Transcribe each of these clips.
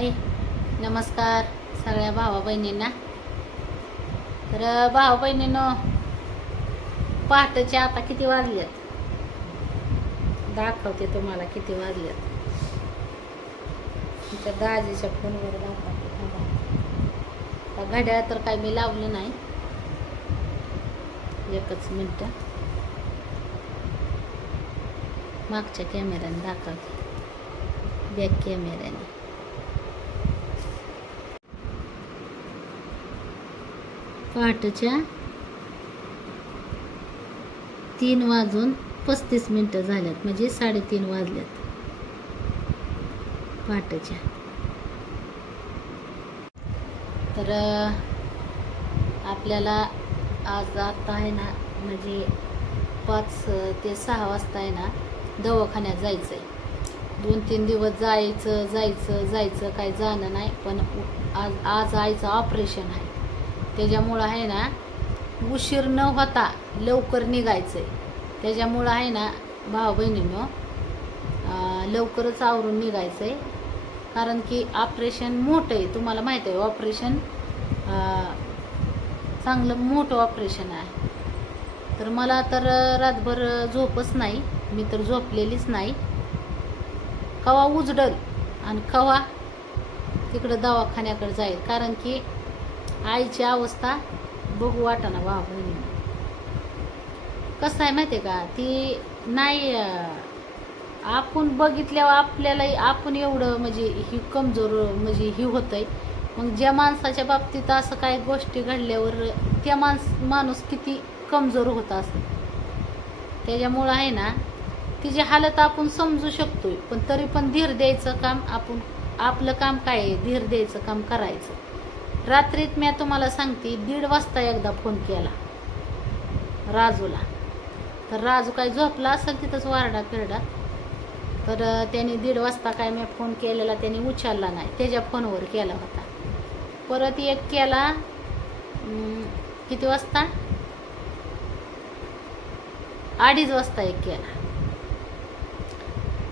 आहे. नमस्कार सगळ्या भावा बहिणींना. तर भावा बहिणीनं पहाटेचे आता किती वाजलेत? दाखवते तुम्हाला किती वाजलेत. तुमच्या दाजीच्या फोनवर दाखवते आता घड्याळ तर काय मी लावलं नाही. एकच मिनटं. मागच्या कॅमेऱ्याने दाखवते. बॅक कॅमेऱ्याने पहाटेच्या तीन वाजून पस्तीस मिनटं झाल्यात म्हणजे साडेतीन वाजल्यात. पहाटेच्या. तर आपल्याला आज आता आहे ना म्हणजे पाच ते सहा वाजता आहे ना दवाखान्यात जायचं आहे दोन तीन दिवस जायचं जायचं जायचं काही जाणं नाही पण आज आज आईचं ऑपरेशन आहे. त्याच्यामुळं आहे ना उशीर न होता लवकर निघायचं आहे त्याच्यामुळं आहे ना भाऊ बहिणीनं लवकरच आवरून निघायचं आहे कारण की ऑपरेशन मोठं आहे तुम्हाला माहीत आहे ऑपरेशन चांगलं मोठं ऑपरेशन आहे. तर मला तर रातभर झोपच नाही मी तर झोपलेलीच नाही. कवा उजडल आणि कवा तिकडं दवाखान्याकडे जाईल. कारण की आईची अवस्था बघू वाटाना भावा बहिणी कसं आहे माहिती आहे का? ती नाही आपण बघितल्यावर आपल्यालाही आपण एवढं म्हणजे ही कमजोर म्हणजे ही होतंय. मग ज्या माणसाच्या बाबतीत असं काही गोष्टी घडल्यावर त्या माणस माणूस किती कमजोर होत असं त्याच्यामुळं आहे ना तिची हालत आपण समजू शकतोय पण तरी पण धीर द्यायचं काम आपण आपलं काम काय आहे? धीर द्यायचं काम करायचं. रात्रीत मी तुम्हाला सांगते दीड वाजता एकदा फोन केला. राजूला. तर राजू काय झोपला असेल तिथंच वारडा फिरडा तर त्याने दीड वाजता काय मी फोन केलेला त्याने उचलला नाही. त्याच्या फोनवर केला होता. परत एक केला किती वाजता? अडीच वाजता एक केला.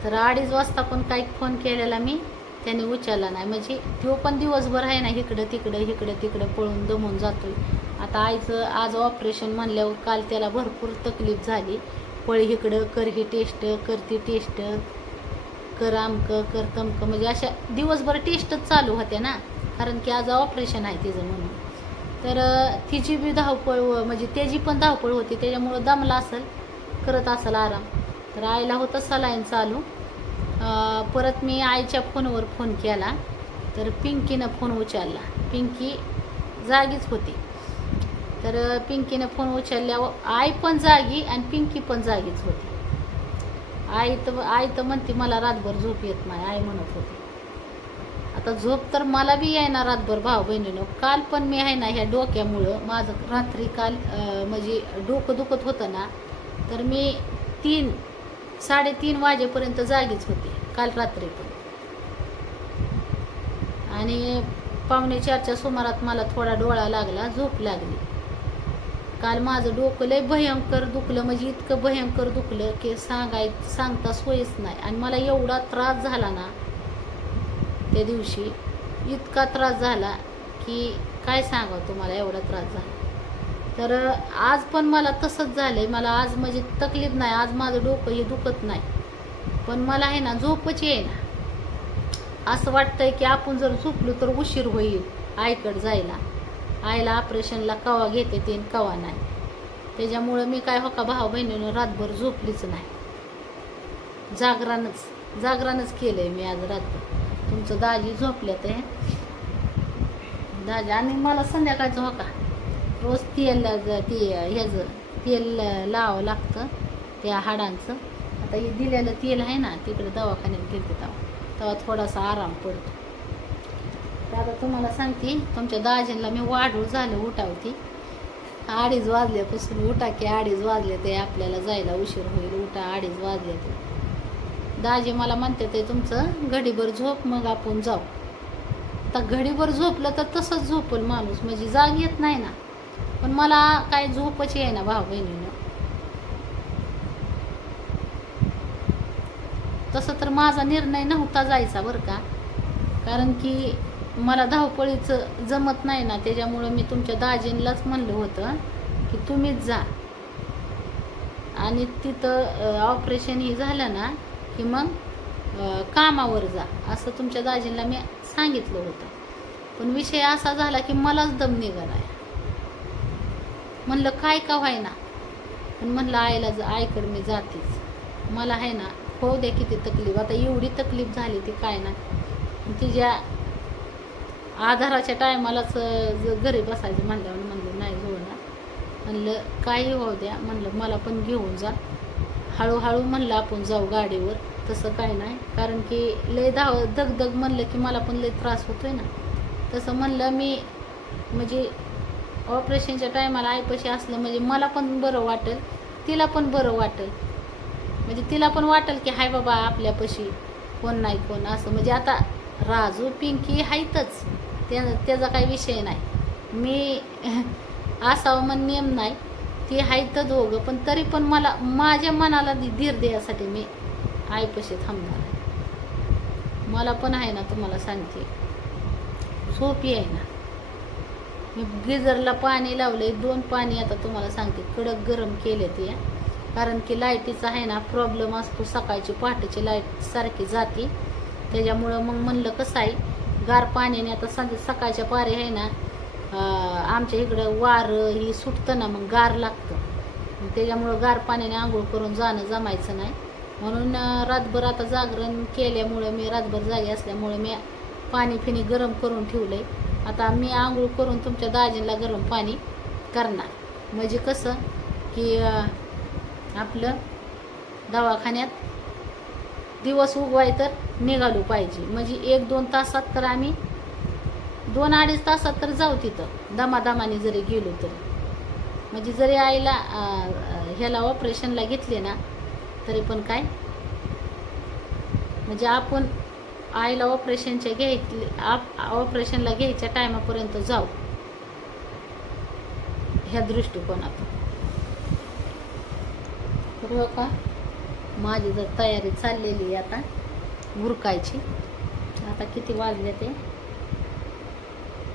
तर अडीच वाजता पण काही फोन केलेला मी. त्याने उचलला नाही. म्हणजे तो पण दिवसभर आहे ना इकडं तिकडं इकडं तिकडं पळून दमून जातोय. आता आईचं आज ऑपरेशन म्हणल्यावर काल त्याला भरपूर तकलीफ झाली. पळ इकडं कर ही टेस्ट कर ती टेस्ट कर आमकं कर तमकं. म्हणजे अशा दिवसभर टेस्टच चालू होत्या ना. कारण की आज ऑपरेशन आहे तिचं म्हणून. तर तिची बी धावपळ म्हणजे त्याची पण धावपळ होती. त्याच्यामुळं दमला असेल करत असेल आराम. तर आईला होतं सलाईन चालू. परत मी आईच्या फोनवर फोन केला तर पिंकीनं फोन उचलला. पिंकी जागीच होती. तर पिंकीनं फोन उचलल्यावर आई पण जागी आणि पिंकी पण जागीच होती. आई तर आई तर म्हणते मला रातभर झोप येत नाही आई म्हणत होती. आता झोप तर मला बी येणार रातभर भाऊ बहिणीनं. काल पण मी आहे ना ह्या डोक्यामुळं माझं रात्री काल म्हणजे डोकं दुखत होतं ना तर मी तीन साडेतीन वाजेपर्यंत जागीच होते काल रात्री पण. आणि पावणे चारच्या सुमारात मला थोडा डोळा लागला झोप लागली. काल माझं डोकं लय भयंकर दुखलं म्हणजे इतकं भयंकर दुखलं की सांगाय सांगता सोयच नाही. आणि मला एवढा त्रास झाला ना त्या दिवशी इतका त्रास झाला की काय सांगावं तुम्हाला एवढा त्रास झाला. तर आज पण मला तसंच झालं आहे मला आज म्हणजे तकलीफ नाही. आज माझं डोकं हे दुखत नाही. पण मला आहे ना झोपच येईना. असं वाटतंय की आपण जर झोपलो तर उशीर होईल आईकडे जायला. आईला ऑपरेशनला कवा घेते ते कवा नाही. त्याच्यामुळं मी काय हो का भाऊ बहिणीनं रातभर झोपलीच नाही. जागरानच जागरानच केलं आहे मी आज रातभर. तुमचं दाजी झोपल्यात आहे दाजी आणि मला संध्याकाळचं हो का? रोज तेल ती ते ह्याचं तेल लावावं लागतं त्या हाडांचं. आता हे दिलेलं तेल आहे ना तिकडे दवाखान्यात गेलते तेव्हा. तेव्हा थोडासा आराम पडतो. तर आता तुम्हाला सांगते तुमच्या दाजींना मी वाढूळ झालं उठावती. अडीच वाजल्यापासून उठा की अडीच वाजले ते आपल्याला जायला उशीर होईल. उठा अडीच वाजले ते. दाजी मला म्हणते ते तुमचं घडीभर झोप मग आपण जाऊ. आता घडीभर झोपलं तर तसंच झोपल माणूस म्हणजे जाग येत नाही ना. पण मला काय झोपच आहे ना भाऊ बहिणीनं. तसं तर माझा निर्णय नव्हता जायचा बरं का. कारण की मला धावपळीचं जमत नाही ना त्याच्यामुळं मी तुमच्या दाजींलाच म्हणलं होतं की तुम्हीच जा. आणि तिथं ऑपरेशन ही झालं ना की मग कामावर जा असं तुमच्या दाजींना मी सांगितलं होतं. पण विषय असा झाला की मलाच दम निघाला म्हणलं काय का व्हाय ना पण म्हणलं आईला जर आईकडे मी जातेच. मला आहे ना हो द्या किती तकलीफ आता एवढी तकलीफ झाली ती काय ना. तिच्या आधाराच्या टायमालाच घरी बसायचं म्हणल्यावर म्हणलं नाही जोडणार म्हणलं काही होऊ द्या. म्हणलं मला पण घेऊन जा. हळूहळू म्हणलं आपण जाऊ गाडीवर. तसं काय नाही कारण की लय धाव दगदग म्हणलं की मला पण लय त्रास होतोय ना. तसं म्हणलं मी म्हणजे ऑपरेशनच्या टायमाला आईपाशी असलं म्हणजे मला पण बरं वाटेल तिला पण बरं वाटेल. म्हणजे तिला पण वाटेल की हाय बाबा आपल्यापाशी कोण नाही कोण असं. म्हणजे आता राजू पिंकी आहेतच त्या त्याचा काही विषय नाही. मी असावं मन नियम नाही. ती आहेत दोघं पण तरी पण मला माझ्या मनाला धीर द्यायसाठी मी आईपाशी थांबणार आहे. मला पण आहे ना तुम्हाला सांगते. सोपी आहे ना. मी गिझरला पाणी लावलंय दोन पाणी आता तुम्हाला सांगते कडक गरम केले ते कारण की लाईटीचा आहे ना प्रॉब्लेम असतो सकाळची पहाटेची लाइट सारखी जाते. त्याच्यामुळं मग म्हणलं कसं आहे गार पाण्याने आता संध्या सकाळच्या पारी आहे ना आमच्या इकडं वारं ही सुटतं ना मग गार लागतं. त्याच्यामुळं गार पाण्याने आंघोळ करून जाणं जमायचं नाही. म्हणून रातभर आता जागरण केल्यामुळं मी रातभर जागी असल्यामुळे मी पाणी फिनी गरम करून ठेवलं आहे आता मी आंघोळ करून तुमच्या दाजीला गरम पाणी करणार. म्हणजे कसं की आपलं दवाखान्यात दिवस उगवाय तर निघालो पाहिजे. म्हणजे एक दोन तासात तर आम्ही दोन अडीच तासात तर जाऊ तिथं. दमादमाने जरी गेलो तरी. म्हणजे जरी आईला ह्याला ऑपरेशनला घेतले ना तरी पण काय? म्हणजे आपण आईला ऑपरेशनच्या घ्यायचे आप ऑपरेशनला घ्यायच्या टायमापर्यंत जाऊ. ह्या दृष्टिकोनातून. हो का? माझी जर तयारी चाललेली आहे आता गुरकायची आता किती वाजले ते?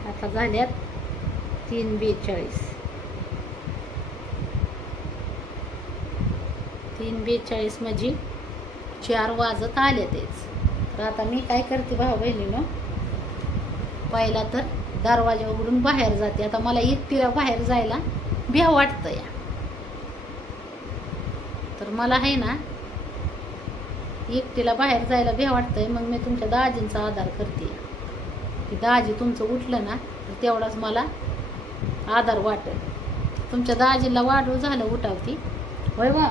आता झाल्यात तीन बेचाळीस. तीन बेचाळीस म्हणजे चार वाजत आले तेच. तर आता मी काय करते भाऊ बहिणीनं पहिला तर दरवाजा उघडून बाहेर जाते. आता मला एकटीला बाहेर जायला भ्या वाटतं या तर मला आहे ना एकटीला बाहेर जायला भ्या वाटतंय. मग मी तुमच्या दाजींचा आधार करते. की दाजी तुमचं उठलं ना तर तेवढाच मला आधार वाटेल. तुमच्या दाजीला वाढू झालं उठावती. होय मग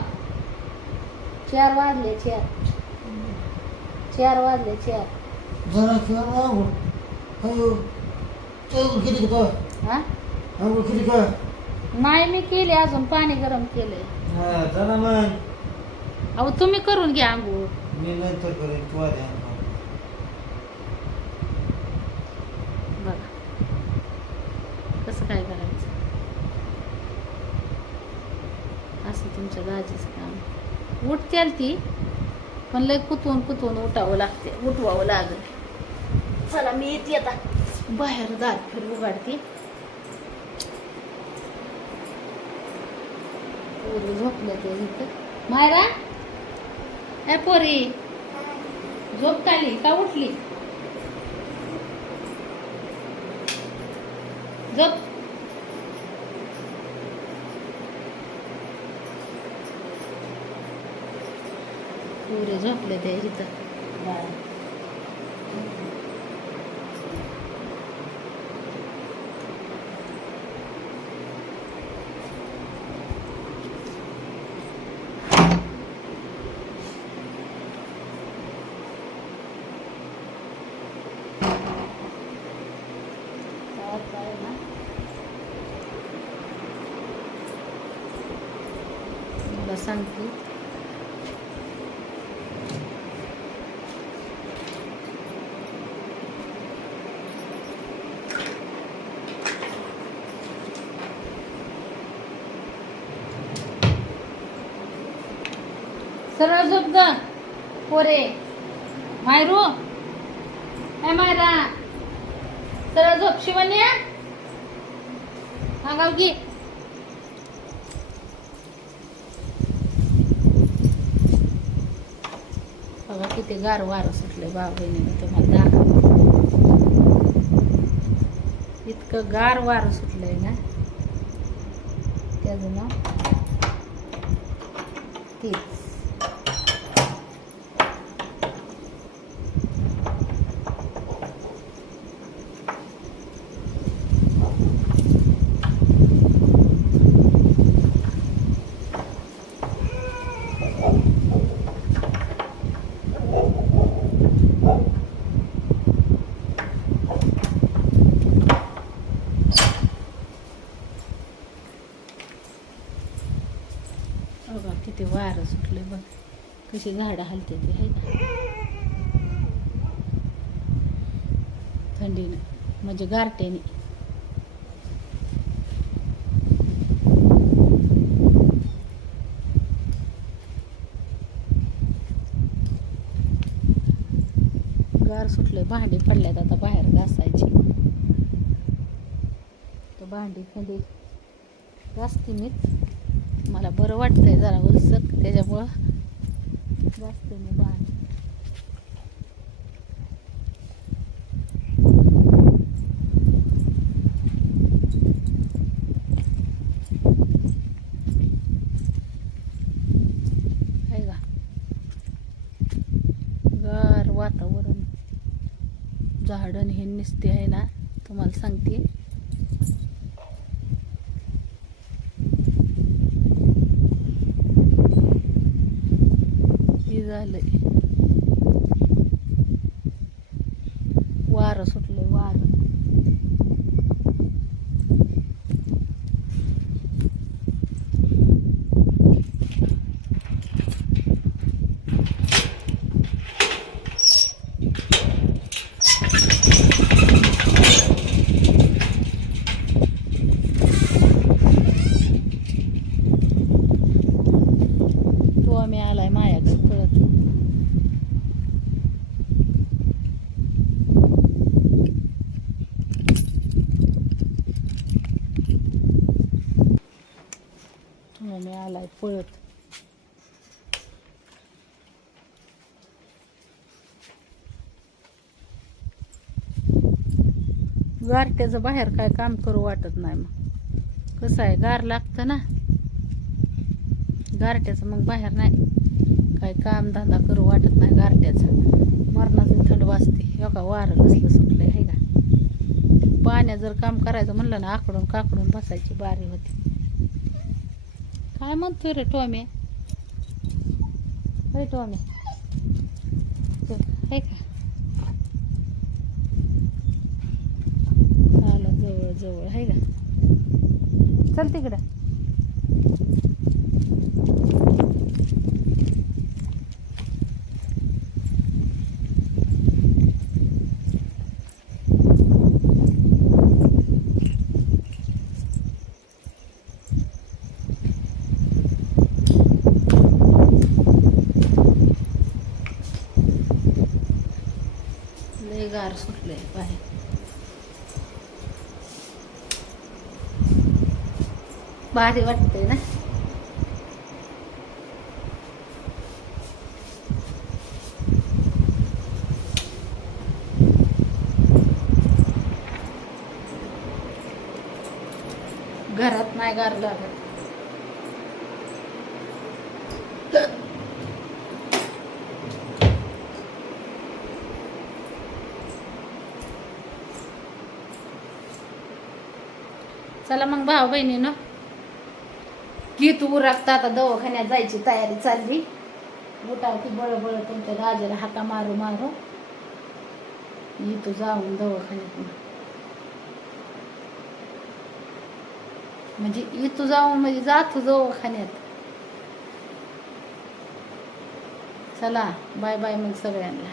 चार वाजले चार. चार वाजले चार. जरा खेळ आंघोळ अयो आंघोळ केली का हा? आंघोळ केली का? नाही मी केले अजून पाणी गरम केलंय हा चला मग. अहो तुम्ही करून घ्या आंघोळ. मी नंतर करेन तू आधी आंघोळ. बघा. कसं काय करायचं? असं तुमच्या दाजीचं काम. उठत्याल ती? पण लय कुतवून कुतवून उठावं लागते उठवावं लागेल. चला मी येते आता. बाहेर दार फिर उघडते. पोरी झोपल्या ते इथं. मायरा? ए पोरी झोप काली का उठली? झोप. पुरे झोपले ते इथं बाळा. काय काय ना मला सांगते सरळ झोप ग पोरे मायरू ए मायरा सरळ झोप शिवण्या हा गाव बघा किती गार वारं सुटले बा बहिणीने तुम्हाला दाखव इतकं गार वारं सुटलंय ना त्याचं ना तीच बघा किती वारं सुटले बघ कशी झाडं हलते ती आहे का? थंडीनं म्हणजे गारट्याने गार सुटले भांडी पडल्यात आता बाहेर घासायची. तर भांडी खंडी घासते मीच. मला बरं वाटतंय जरा उलसत त्याच्यामुळं घासते मी भांडी वातावरण झाडं हे निसते आहे ना तुम्हाला सांगते हे झालंय वारं सुटलंय वारं तो आम्ही आलाय मायाकडे पळत तो आम्ही आलाय पळत गारट्याचं बाहेर काय काम करू वाटत नाही मग. कसं आहे गार लागतं ना. गारट्याचं मग बाहेर नाही. काय काम धंदा करू वाटत नाही गारट्याचं मरणाचं थंड वाजते. हो का वारं कसलं सुटलं आहे का? पाण्या जर काम करायचं म्हणलं ना आकडून काकडून बसायची बारी होती. काय म्हणतोय रे टोमे? अरे टोमे. आहे का आला जवळ जवळ आहे का? चल तिकडं लय गार सुटले बाहेर भारी वाटते ना घरात नाही गार लागत चला मग भाऊ बहिणीनं की तू रक्त आता दवाखान्यात जायची तयारी चालली? उठावती बळ बळ तुमच्या राजाला हाका मारू मारू. मी तू जाऊन दवाखान्यात म्हणजे इथू जाऊन म्हणजे जातो दवाखान्यात. चला बाय बाय मग सगळ्यांना.